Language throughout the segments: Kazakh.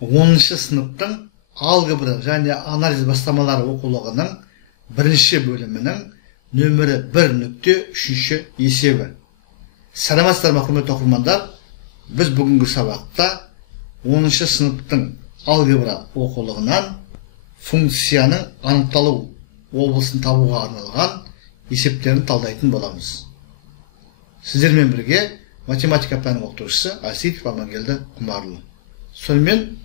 10-шы сыныптың алгебра және анализ бастамалары оқулығының бірінші бөлімінің нөмірі 1.3 есебі. Сәлеметсіздер ме, құрметті оқырмандар? Біз бүгінгі сабақта 10-шы сыныптың алгебра оқулығынан функцияның анықталу облысын табуға арналған есептерін талдайтын боламыз. Сіздермен бірге математика пәнінің оқытушысы Аситов Амангелді Құмарлы. Сонымен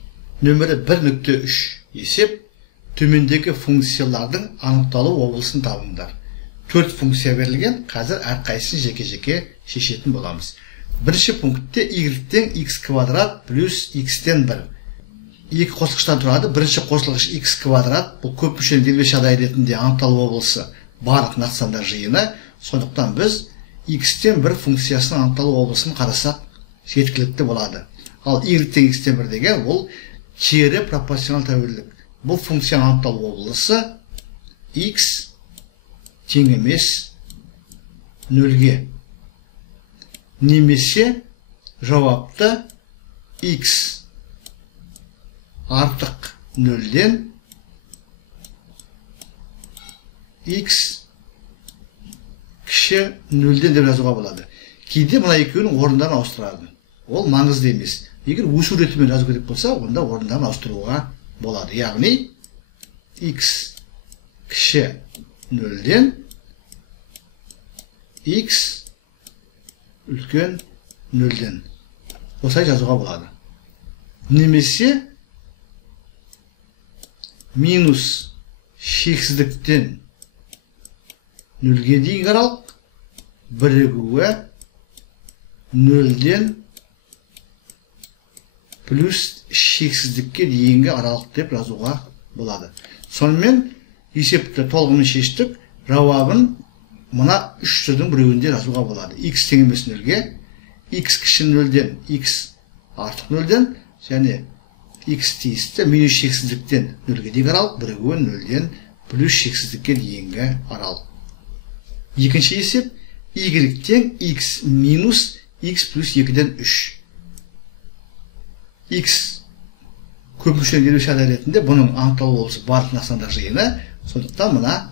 нөмірі 1.3 есеп төмендегі функциялардың анықталу облысын табыңдар. 4 функция берілген, қазір әрқайсысын жеке-жеке шешетін боламыз. Бірінші пунктте y-тен x квадрат плюс x-тен 1. Екі қосылғыштан тұрады. Бірінші қосылғыш x квадрат, бұл көп мүшелі дербес жағдай ретінде анықталу облысы барлық нақсандар жиыны. Сондықтан біз x-тен 1 функциясының анықталу облысын қарасақ жеткілікті болады. Ал y-тен x-тен 1 деген ол кері пропорционал тәуелділік. Бұл функцияның анықталу облысы x тең емес 0-ге. Немесе жауапты x артық 0-ден x кіші 0-ден деп жазуға болады. Кейде мына екеуінің орындарын ауыстырады. Ол маңызды емес. Егер өсу ретімен жазу керек болса, онда орындарын ауыстыруға болады. Яғни x кіші 0-ден x үлкен 0-ден. Осылай жазуға болады. Немесе минус шексіздіктен 0-ге дейінгі аралық бірігуі 0-ден плюс шексіздікке дейінгі аралық деп жазуға болады. Сонымен есепті толығымен шештік. Жауабын мына 3 түрдің біреуінде жазуға болады. X тең емес 0-ге, x кіші 0-ден x артық 0-ден және x тиісті минус шексіздіктен 0-ге дейінгі аралық бірігуі 0-ден плюс шексіздікке дейінгі аралық. Екінші есеп y тең x минус x плюс 2-ден 3. X көп мүшелі дербес жағдай ретінде бұның анықталу облысы барлық нақсандар жиыны. Сондықтан мына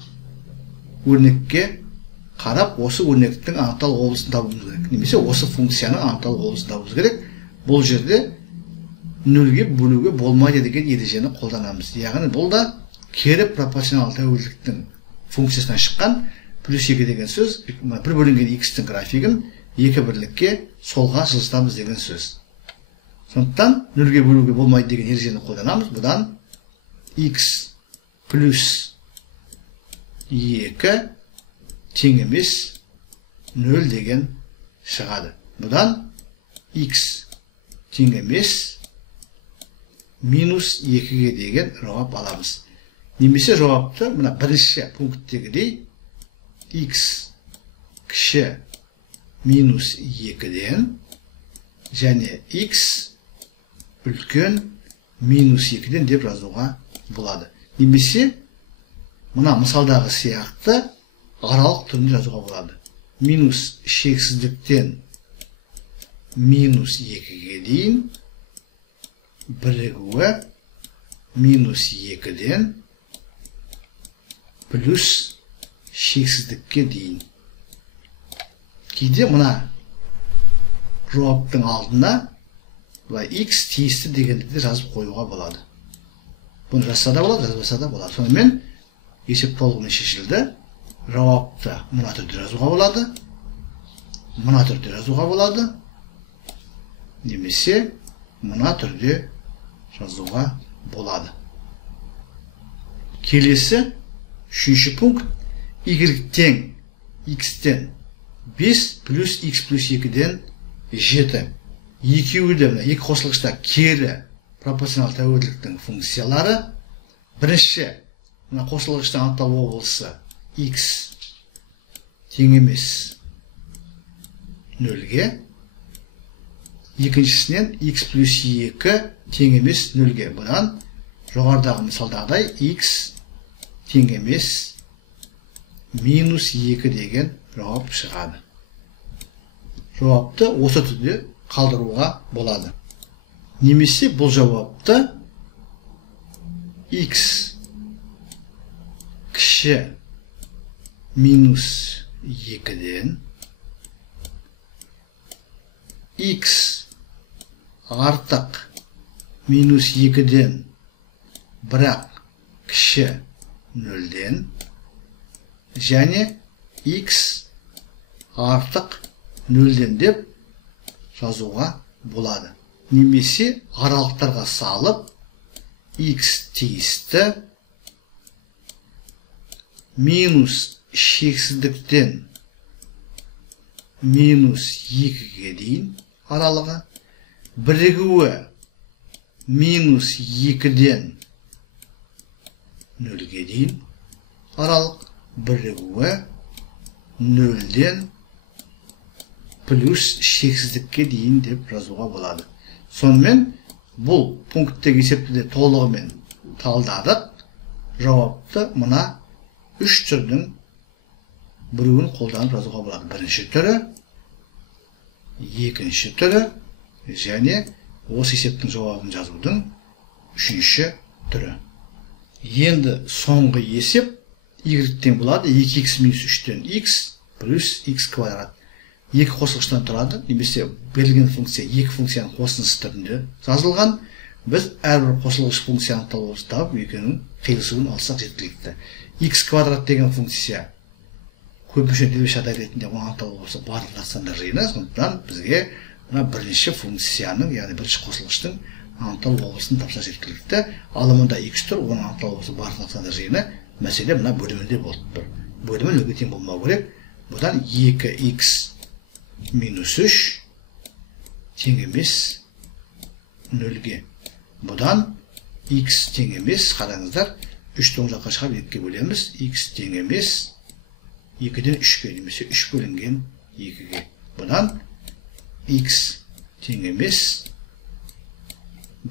өрнекке қарап, осы өрнектің анықталу облысын табуымыз керек. Немесе осы функцияның анықталу облысын табуымыз керек. Бұл жерде 0-ге бөлуге болмайды деген ережені қолданамыз. Яғни бұл да кері пропорционал тәуелділіктің функциясынан шыққан. Плюс 2 деген сөз, бір бөлінген x-тің графигін 2 бірлікке солға жылжытамыз деген сөз. Сондықтан 0-ге бөлуге болмайды деген ережені қолданамыз. Бұдан x плюс 2 тең емес 0 деген шығады. Бұдан x тең емес минус 2-ге деген жауап аламыз. Немесе жауапты мына бірінші пункттегідей x кіші минус 2-ден және x үлкен минус 2-ден деп жазуға болады. Немесе мына мысалдағы сияқты аралық түрінде жазуға болады. Минус шексіздіктен минус 2-ге дейін бірігуі минус 2-ден плюс шексіздікке дейін. Кейде мына жауаптың алдына x тиісті дегенді жазып қоюға болады. Бұны жазса да болады, жазбаса да болады. Сонымен есеп толығымен шешілді. Жауапты мына түрде жазуға болады, мына түрде жазуға болады, немесе мына түрде жазуға болады. Келесі үшінші пункт y тең x-тен 5 плюс x плюс 2-ден 7. Екеуі де екі қосылғышта кері пропорционал тәуелділіктің функциялары. Бірінші мына қосылғыштың анықталу облысы x тең емес 0-ге. Екіншісінен x плюс 2 тең емес 0-ге. Бұдан жоғарыдағы мысалдағыдай x тең емес минус 2 деген жауап шығады. Жауапты осы түрде қалдыруға болады. немесе бұл жауапты x кіші минус 2-ден x артық минус 2-ден бірақ кіші 0-ден және x артық 0-ден деп жазуға болады. Немесе аралықтарға салып x тиісті минус шексіздіктен минус 2-ге дейін аралығы, бірігуі минус 2-ден 0-ге дейін аралық, бірігуі 0-ден плюс шексіздікке дейін деп жазуға болады. Сонымен бұл пункттегі есепті де толығымен талдадық. Жауапты мына 3 түрдің біреуін қолданып жазуға болады. Бірінші түрі, екінші түрі және осы есептің жауабын жазудың үшінші түрі. Енді соңғы есеп y-тен болады. 2x минус 3-тен x плюс x квадрат. Екі қосылғыштан тұрады, немесе берілген функция екі функцияның қосындысы түрінде жазылған. Біз әрбір қосылғыш функцияның талабын тауып, екеуінің қиылысуын алсақ жеткілікті. X квадрат деген функция көпмүшел делбеш жағдай ретінде оның анықталуы болса барлық сандар жиыны, сондықтан бізге мына бірінші функцияның, яғни бірінші қосылғыштың анықталу облысын тапса жеткілікті. Ал мұнда x тұр, оның анықталуы болса барлық сандар жиыны, мәселе мына бөлімінде болып тұр. Бөлімі нөлге тең болмау керек. Бұдан 2x минус 3 тең емес 0-ге. Бұдан x тең емес, қараңыздар, 3-ті оң жаққа шығарып 2-ге бөлеміз. X тең емес 2-ден 3-ге, немесе 3 бөлінген 2-ге. Бұдан x тең емес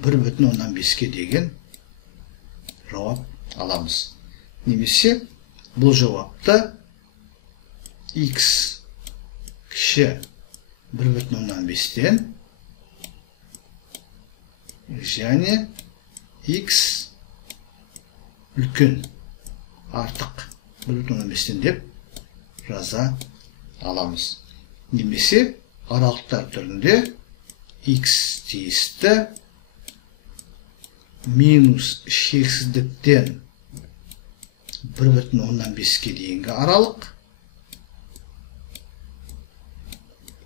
1,5-ге деген жауап аламыз. Немесе бұл жауапты x кіші 1,5-тен және x үлкен артық 1,5-тен деп жаза аламыз. Немесе аралықтар түрінде x тиісті минус шексіздіктен 1,5-ге дейінгі аралық,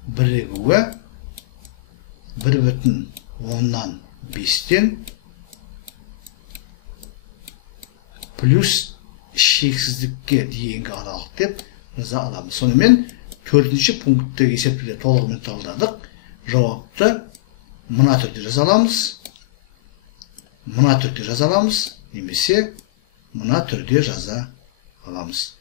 бірігуі 1,5-тен плюс шексіздікке дейінгі аралық деп жаза аламыз. Сонымен төртінші пункттегі есепті толығымен талдадық. Жауапты мына түрде жаза аламыз, мына түрде жаза аламыз, немесе мына түрде жаза аламыз.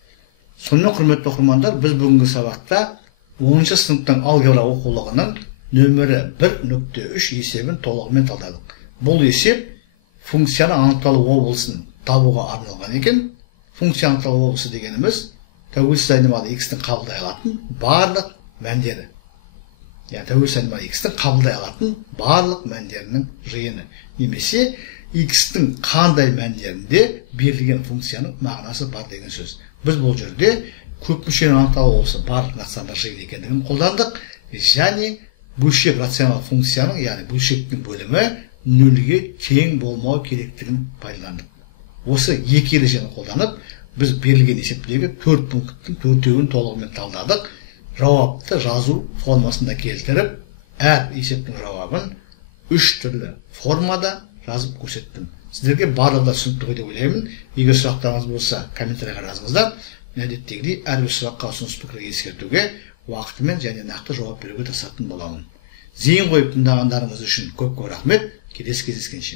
Сонымен құрметті оқырмандар, біз бүгінгі сабақта 10-шы сыныптың алгебра оқулығының нөмірі 1.3 есебін толығымен талдадық. Бұл есеп функцияны анықталу облысын табуға арналған екен. Функция анықталу облысы дегеніміз тәуелсіз айнымалы x-тің қабылдай алатын барлық мәндері. Тәуелсіз айнымалы x-тің қабылдай алатын барлық мәндерінің жиыны. Немесе x-тің қандай мәндерінде берілген функцияның мағынасы бар деген сөз. Біз бұл жерде көп мүшенің анықталу облысы барлық нақты сандар жиыны екендігін қолдандық. Және бөлшек рационал функцияның, яғни бөлшектің бөлімі 0-ге тең болмау керектігін пайдаландық. Осы екі ережені қолданып, біз берілген есептегі 4 пункттің 4-еуін толығымен талдадық. Жауапты жазу формасында келтіріп, әр есептің жауабын 3 түрлі формада жазып көрсеттім. Сіздерге барлығы да түсінікті деп ойлаймын. Егер сұрақтарыңыз болса, комментарийға жазыңыздар. Әдеттегідей әрбір сұраққа ұсыныс пікір ескертуге, уақытымен және нақты жауап беруге тырысатын боламын. Зейін қойып тыңдағандарыңыз үшін көп рахмет. Келесі кездескенше.